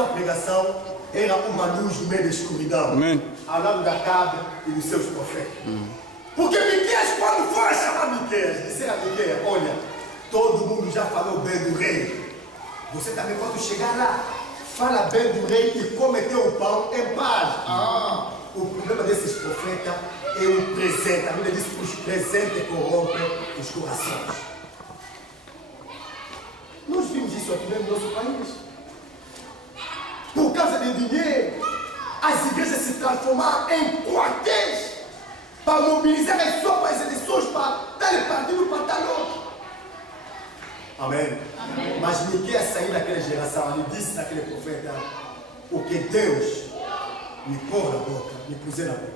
sua pregação era uma luz no meio da escuridão. Amém. Ao lado da Acabe e dos seus profetas. Porque Miqueias, quando foi chamar Miqueias, disseram a Miqueias: olha, todo mundo já falou bem do rei. Você também, quando chegar lá, fala bem do rei e cometeu o pão em paz. O problema desses profetas é o presente. A Bíblia diz que os presentes corrompem os corações. Nós vimos isso aqui mesmo no nosso país. Por causa de dinheiro, as igrejas se transformaram em quartéis para mobilizar as suas eleições para tal partido para tal outro. Amém? Amém. Mas Miqueias saiu daquela geração, ele disse daquele profeta: o que Deus me pôs na boca, me pôs na boca,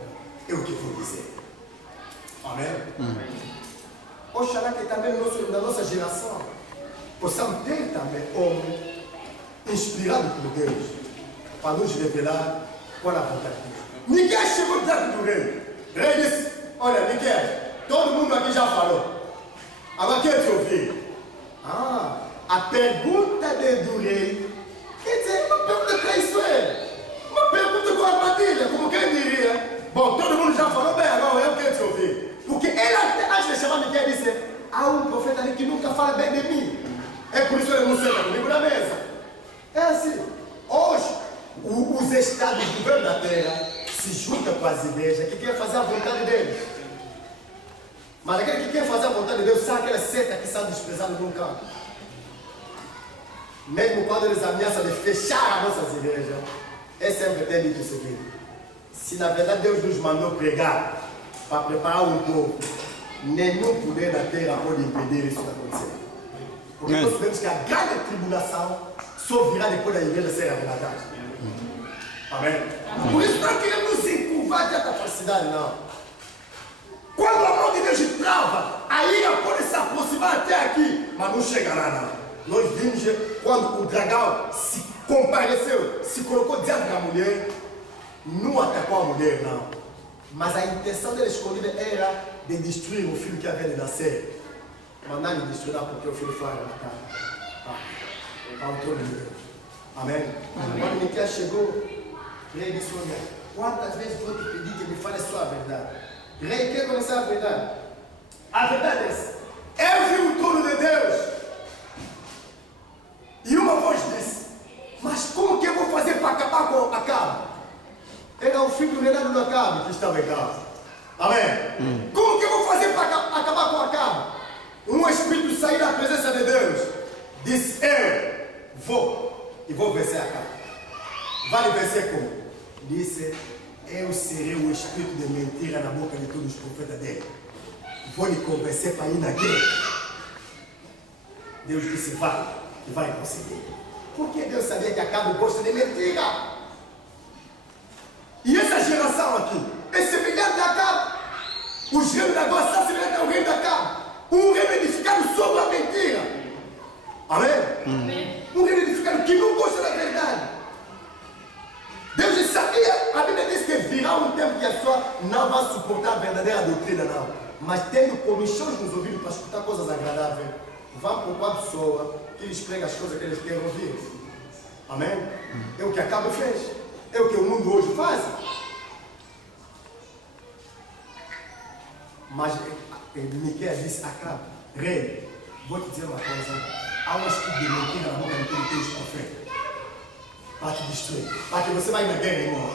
é o que vou dizer. Amém? Oxalá que também na nossa geração possamos ter também homens inspirados por Deus para nos revelar qual é a vontade de Deus. Miqueias chegou diante do rei. O rei disse: olha, Miqueias, todo mundo aqui já falou. Agora quero te ouvir. A pergunta do rei, quer dizer, uma pergunta traiçoeira, uma pergunta com armadilha, como quem diria: bom, todo mundo já falou bem, agora eu quero te ouvir. Porque ele, antes de chamar Miqueias, disse: há um profeta ali que nunca fala bem de mim. É por isso que ele não senta comigo na mesa. É assim. Hoje, os estados do governo da terra se juntam com as igrejas que querem fazer a vontade deles. Mas aquele que quer fazer a vontade de Deus sabe aquela seta que são desprezados num campo. Mesmo quando eles ameaçam de fechar as nossas igrejas, é sempre tem dito o seguinte: se na verdade Deus nos mandou pregar para preparar um povo, nenhum poder da terra pode impedir isso de acontecer. Porque nós sabemos que a grande tribulação só virá depois da igreja ser arrebatada. Amém? Por isso não queremos nos encurvar de alta falsidade, não. Quando a mão de Deus trava, a ira pode se aproximar até aqui, mas não chega lá, não. Nós vimos quando o dragão se compareceu, se colocou diante da mulher, não atacou a mulher, não. Mas a intenção dele escolhida era de destruir o filho que havia de nascer. Mas não lhe destruirá porque o filho foi arrebatado ao trono de Deus. Amém? Quando Miqueias chegou, o rei disse: olha, quantas vezes vou te pedir que me fale só a verdade? O rei quer conhecer a verdade. A verdade é essa: eu vi o trono de Deus. E uma voz disse: mas como que eu vou fazer para acabar com Acabe? Era o filho do reinado do Acabe que estava em casa. Amém? Como que eu vou fazer para acabar com Acabe? Um espírito saiu da presença de Deus, disse: eu vou vencer Acabe. Vai vencer como? Disse: eu serei o espírito de mentira na boca de todos os profetas dele. Vou lhe convencer para ir na guerra. Deus disse: vai, e vai conseguir. Porque Deus sabia que Acabe gosta de mentira. E essa geração aqui é semelhante a Acabe. Os reinos da agora são semelhantes ao reino da Acabe. Um reino edificado sobre a mentira. Amém? Um reino edificado que não gosta da verdade. Deus já sabia, a Bíblia diz que virá um tempo que a pessoa não vai suportar a verdadeira doutrina, não. Mas tendo comichões nos ouvidos para escutar coisas agradáveis, vão para a pessoa que lhes prega as coisas que eles querem ouvir. Amém? É o que Acabe fez. É o que o mundo hoje faz. Mas Miqueias disse: Acabe, rei, vou te dizer uma coisa. Há um espírito de mentira na boca de todos os profetas para te destruir, para que você vai na guerra e morra.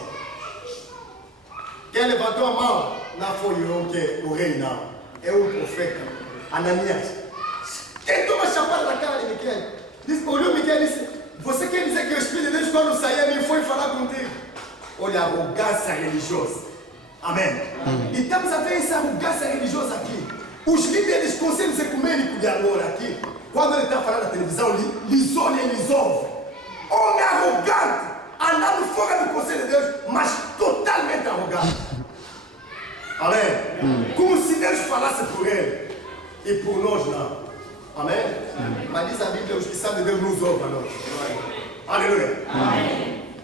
Quem levantou a mão não foi o rei, não. É o profeta Ananias. Quem toma a chapada na cara de Miqueias? Olhou Miqueias e disse: você quer dizer que o Espírito de Deus, quando saía, me foi falar contigo? Olha a arrogância religiosa. Amém? E estamos a ver essa arrogância religiosa aqui. Os líderes do Conselho Ecumênico de agora aqui, quando ele está falando na televisão, lhes olha e lhes ouve. Homem arrogante, andando fora do Conselho de Deus, mas totalmente arrogante. Amém? Como se Deus falasse por ele e por nós não. Amém? Mas diz a Bíblia: os que sabem de Deus nos ouvem a nós. Aleluia. Amém.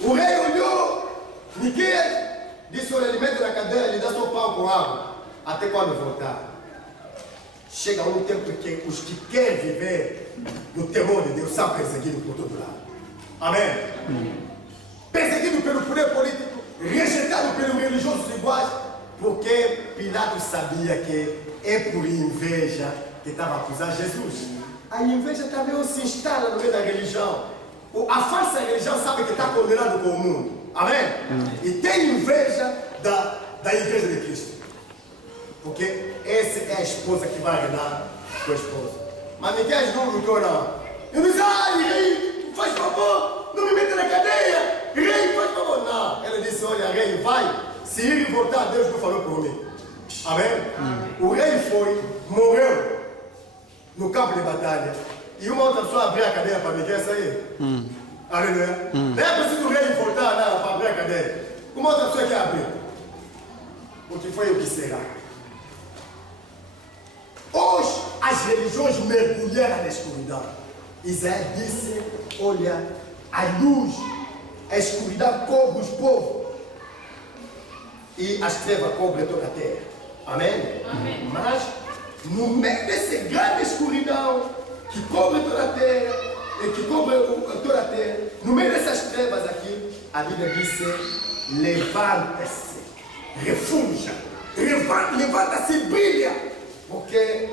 O rei olhou Miqueias, disse: olha, ele mete na cadeira, ele dá só pão com água, até quando voltar. Chega um tempo que os que querem viver no temor de Deus são perseguidos por todo lado. Amém. Perseguido pelo poder político, rejeitado pelos religiosos iguais, porque Pilatos sabia que é por inveja que estava acusando Jesus. A inveja também se instala no meio da religião. A falsa religião sabe que está condenado com o mundo. Amém? E tem inveja da igreja de Cristo. Porque essa é a esposa que vai reinar com a esposa. Mas Miguel não lutou, não. Eu disse, rei, faz favor, não me meta na cadeia. Rei, faz favor. Não. Ela disse, olha, rei, vai. Se ir e voltar, Deus não falou por mim. Amém? O rei foi, morreu no campo de batalha. E uma outra pessoa abriu a cadeia para Miguel sair. Aleluia. Não é preciso o rei voltar não, para abrir a cadeia. Uma outra pessoa que abriu. Porque foi o que será. Hoje as religiões mergulharam na escuridão. Isaías disse, olha, a luz, a escuridão cobre os povos. E as trevas cobrem toda a terra. Amém? Amém? Mas, no meio dessa grande escuridão, que cobre toda a terra, e que cobre toda a terra, no meio dessas trevas aqui, a Bíblia diz, levanta-se, refugia, levanta-se e brilha, porque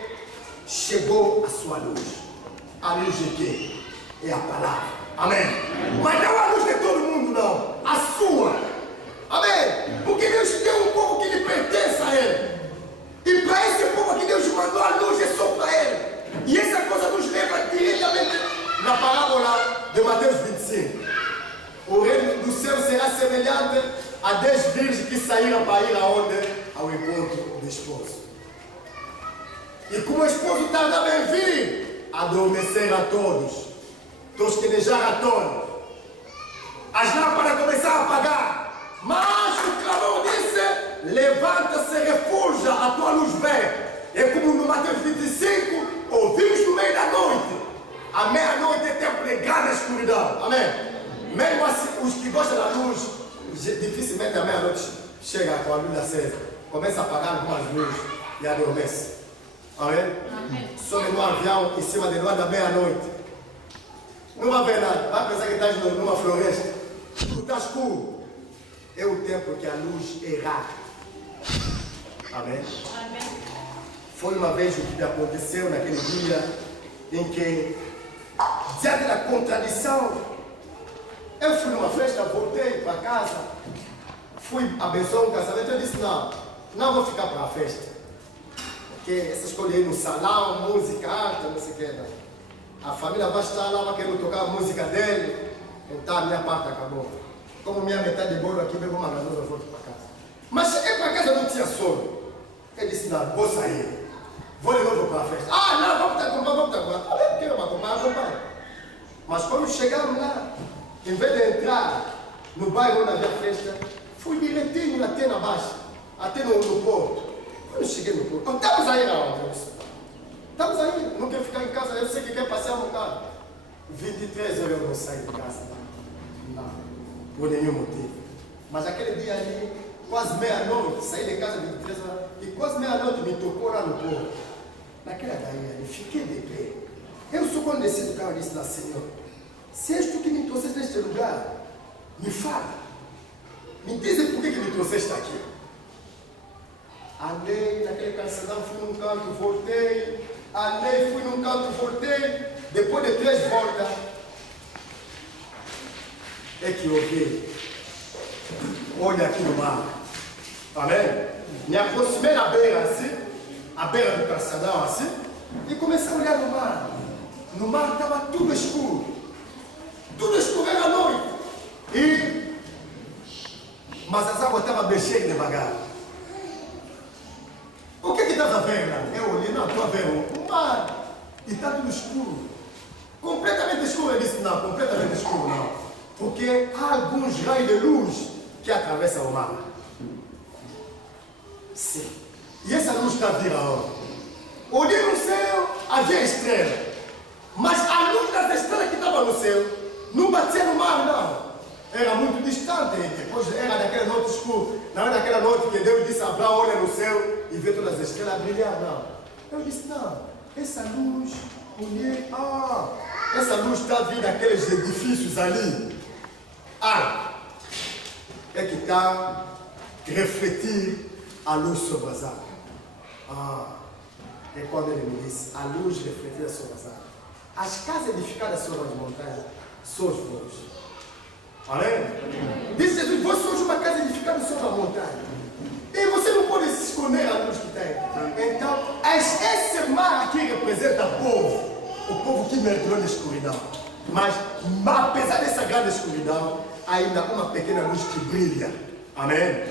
chegou a sua luz. A luz de quê? É a palavra. Amém? Mas não a luz de todo mundo, não. A sua. Amém? Porque Deus tem um povo que lhe pertence a Ele. E para esse povo que Deus mandou, a luz é só para Ele. E essa coisa nos leva diretamente na parábola de Mateus 25. O reino do céu será semelhante a 10 virgens que saíram para ir aonde? Ao encontro do esposo. E como o esposo tardava em vir, adormeceram a todos. Tosquenejaram a todos. As lâmpadas começaram a apagar. Mas o clamor disse, levanta-se, refugia, a tua luz vem. É como no Mateus 25, ouvimos no meio da noite. A meia-noite é tempo de grande escuridão. Amém? Mesmo assim, os que gostam da luz, dificilmente a meia-noite chega com a luz acesa. Começa a apagar algumas luzes e adormece. Amém? Sobe no avião em cima de nós da meia-noite. Não vai ver nada. Vai pensar que está numa floresta. Tudo está escuro. É o tempo que a luz erra. Amém? Amém? Foi uma vez o que aconteceu naquele dia em que, diante da contradição, eu fui numa festa, voltei para casa, fui abençoar um casamento, eu disse, não vou ficar para a festa. Porque essas coisas aí no salão, música, arte, não sei o que, não. A família vai estar lá, vai querer tocar a música dele, então a minha parte acabou. Como minha metade de bolo aqui, bebo uma gasosa, volto para casa. Mas cheguei para casa, não tinha sono. Eu disse, não, vou sair. Vou de novo para a festa. Não, vamos te acompanhar, vamos te acompanhar. Tá bem, porque eu vou acompanhar. Mas quando chegamos lá, em vez de entrar no bairro onde havia festa, fui direitinho até na baixa, até no porto. Quando cheguei no porto, estamos aí aonde? Estamos aí, não quer ficar em casa, eu sei que quer passear um bocado. 23 horas eu não saí de casa. Não. Por nenhum motivo. Mas aquele dia ali, quase meia-noite, saí de casa 23 horas, e quase meia-noite me tocou lá no porto. Naquela daí ali, fiquei de pé. Eu só quando desci do carro disse lá, Senhor, se és tu que me trouxeste neste lugar, me fala. Me diz por que me trouxeste aqui. Andei naquele calçadão, fui num canto, voltei. Andei, fui num canto, voltei. Depois de 3 voltas, é que eu ouvi, olha aqui no mar. Amém? Me aproximei na beira assim, a beira do calçadão assim, e comecei a olhar no mar. No mar estava tudo escuro. Tudo escuro, era noite. Mas as águas estavam mexendo devagar. O que estava vendo lá? Eu olhei, não, estou vendo o mar. E está tudo escuro. Completamente escuro. Eu disse, não, completamente escuro não. Porque há alguns raios de luz que atravessam o mar. Sim. E essa luz está vindo aonde? Olhei no céu, havia estrela. Mas a luz das estrelas que estava no céu não batia no mar, não. Era muito distante. Depois era daquela noite escura. Não era daquela noite que Deus disse a Abraão, olha no céu e vê todas as estrelas brilhar, não. Eu disse, não. Essa luz, olhei, essa luz está vindo daqueles edifícios ali. É que está refletir a luz sobre as águas. É quando ele me disse, a luz refletida sobre as águas. As casas edificadas sobre as montanhas são os vós. Amém? Diz Jesus, vós sois uma casa edificada sobre a montanha. E você não pode se esconder a luz que tem. Então, esse mar aqui representa o povo que mergulhou na escuridão. Mas, apesar dessa grande escuridão, ainda há uma pequena luz que brilha. Amém?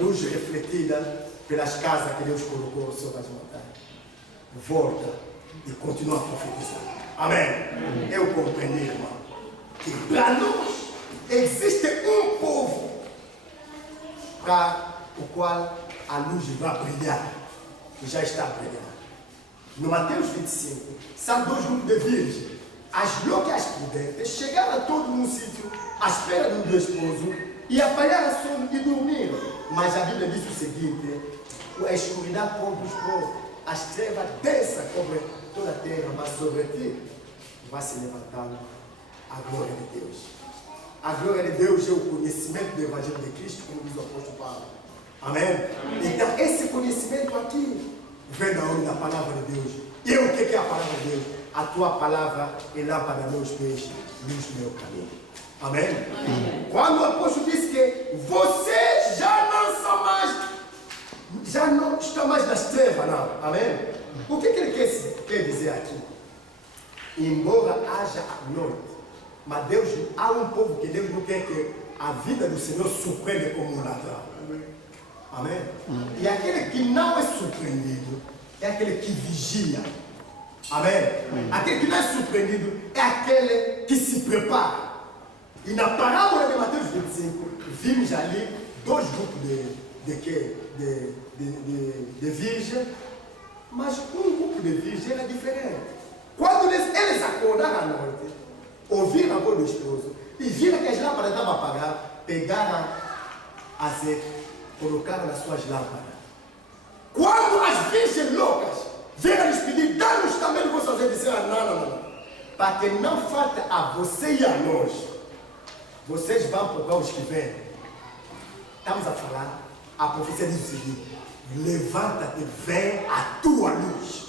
Luz refletida pelas casas que Deus colocou sobre as montanhas. Volta e continua a profetizar. Amém? Eu compreendi, irmão, que para nós existe um povo para o qual a luz vai brilhar, que já está brilhando. No Mateus 25, são dois grupos de virgens. As loucas prudentes chegaram todos num sítio à espera do esposo e apanharam sono e dormiram. Mas a Bíblia diz o seguinte: a escuridão cobre os povos, as trevas densas cobrem toda a terra, mas sobre ti vai se levantar a glória de Deus. A glória de Deus é o conhecimento do Evangelho de Cristo, como diz o apóstolo Paulo. Amém? Então, esse conhecimento aqui vem da onde? Da palavra de Deus. E o que é a palavra de Deus? A tua palavra é lâmpada para meus pés, luz no meu caminho. Amém? Amém? Quando o apóstolo diz que vocês já não estão mais nas trevas, não. Amém? O que ele quer dizer aqui? Embora haja a noite, mas Deus, há um povo que Deus não quer que a vida do Senhor surpreenda como um ladrão. Amém? E aquele que não é surpreendido é aquele que vigia. Amém? Aquele que não é surpreendido é aquele que se prepara. E na parábola de Mateus 25, vimos ali dois grupos de virgens, mas um grupo de virgens era diferente. Quando eles acordaram à noite, ouviram a voz do esposo e viram que as lâmpadas estavam apagadas, pegaram azeite, colocaram nas suas lâmpadas. Quando as virgens loucas vieram lhes pedir, dá-nos também o vosso azeite, disseram, não. Para que não falte a você e a nós, vocês vão procurar os que vêm. Estamos a falar, a profecia diz o seguinte: levanta-te, vem a tua luz.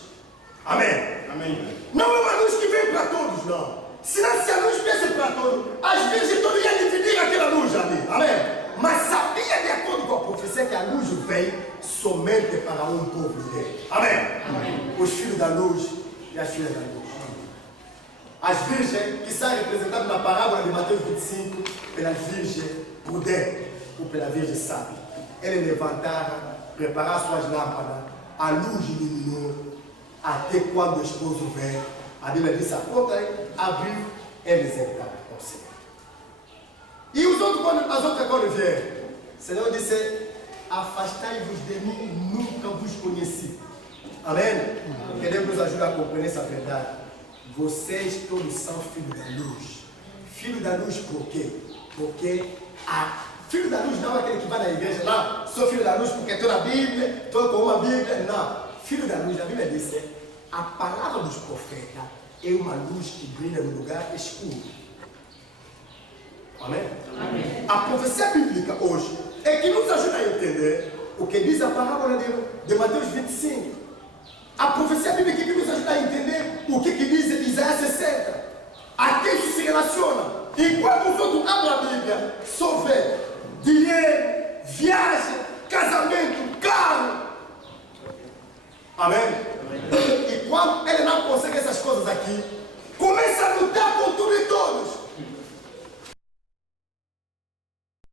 Amém? Amém. Não é uma luz que vem para todos, não. Senão, se a luz viesse para todos, as virgens todas iam dividir aquela luz ali. Amém? Mas sabia, de acordo com a profecia, que a luz vem somente para um povo de Deus. Amém? Amém. Os filhos da luz e as filhas da luz. As virgens que são representadas na parábola de Mateus 25 pelas virgens prudentes ou pela virgem sábia. Eles levantaram, prepararam suas lâmpadas, a luz iluminou até quando o esposo vem. A Bíblia diz: a porta abriu, eles entraram ao céu. E as outras quando vieram, o Senhor disse: afastai-vos de mim, nunca vos conheci. Amém? Queremos nos ajudar a compreender essa verdade. Vocês todos são filhos da luz. Filho da luz por quê? Porque filho da luz não é aquele que vai na igreja lá, sou filho da luz porque estou na Bíblia, estou com uma Bíblia. Não. Filho da luz, a Bíblia diz: a palavra dos profetas é uma luz que brilha no lugar escuro. Amém? Amém? A profecia bíblica hoje é que nos ajuda a entender o que diz a parábola de Mateus 25. A profecia bíblica que nos ajuda a entender o que diz Isaías 60. A quem isso se relaciona. Enquanto os outros abrem a Bíblia, só vê dinheiro, viagem, casamento, carro. Amém? Amém? E quando ele não consegue essas coisas aqui,